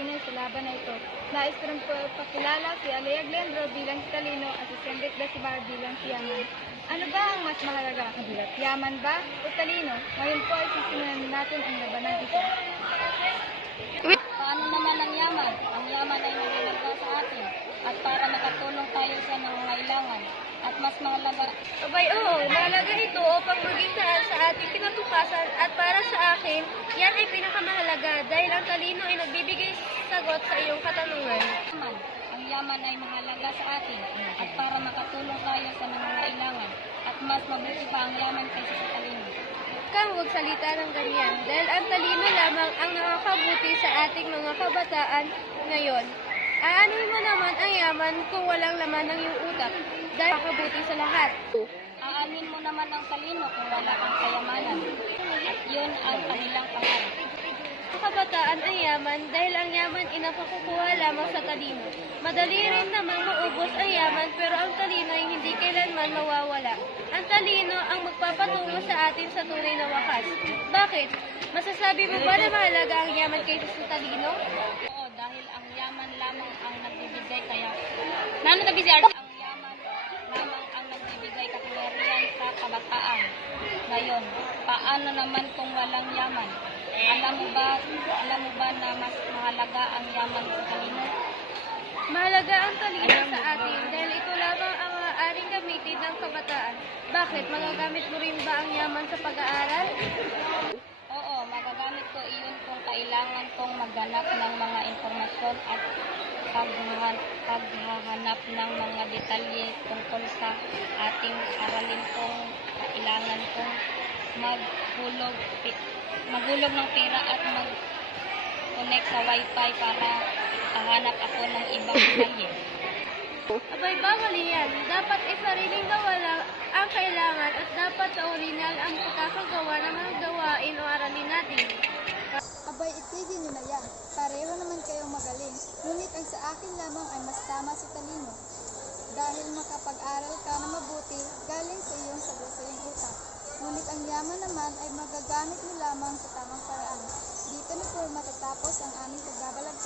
talino sa laban na ito. Nais ko rin po pakilala si Alea Glendro bilang si talino at si Sendrik Dasibar bilang si yaman. Ano ba ang mas mahalaga? Yaman ba o talino? Ngayon po ay sisimulan natin ang labanan ito. Paano naman ang yaman? Ang yaman ay mahalaga sa atin at para makatulong tayo sa nangangailangan. At mas mahalaga, Mahalaga ito upang maging daan sa ating kinabukasan at para sa akin, yan ay pinakamahalaga dahil ang talino ay nagbibigay sagot sa iyong katanungan. ang yaman ay mahalaga sa atin at para makatulong tayo sa nangangailangan. At mas mabuti pa ang yaman kaysa sa talino. Kang huwag salita ng ganyan dahil ang talino lamang ang nakakabuti sa ating mga kabataan ngayon. Aanuhin mo naman ang yaman kung walang laman ng iyong utak dahil makabuti sa lahat. Aanin mo naman ang talino kung wala kang kayamanan. At yun ang kanilang pangarap. Ang kabataan ay yaman dahil ang yaman ay nakukuha lamang sa talino. Madali rin namang maubos ang yaman pero ang talino ay hindi kailanman mawawala. Ang talino ang magpapatungo sa atin sa tunay na wakas. Bakit? Masasabi mo ba na mahalaga ang yaman kaysa sa talino? Oo, dahil ang yaman lamang ang nagbibigay kaya... Ang yaman lamang ang nagbibigay kapangyarihan sa kabataan. Ngayon, paano naman kung walang yaman? Alam mo ba na mas mahalaga ang yaman sa talino? Mahalaga ang talino sa atin dahil ito lamang ang maaaring gamitin ng kabataan. Bakit? Magagamit mo rin ba ang yaman sa pag-aaral? Oo, magagamit ko iyon kung kailangan kong maghanap ng mga informasyon at paghahanap ng mga detalye tungkol sa ating aralin kung kailangan kong maghulog ng pera at mag-connect sa wifi para makahanap ako ng ibang detalye. Abay, bawal yan. Dapat isariling gawa lang ang kailangan at dapat sa original ang pagkakagawa ng mga gawain o aralin natin. Abay, itigil nyo na yan. Pareho naman kayong magaling. Ngunit ang sa akin lamang ay mas tama si talino. Dahil makapag-aral ka na mabuti, galing sa iyong sagot sa iyong utak. Ngunit ang yaman naman ay magagamit mo lamang sa tamang paraan. Dito na po matatapos ang aming pagbabalaghan.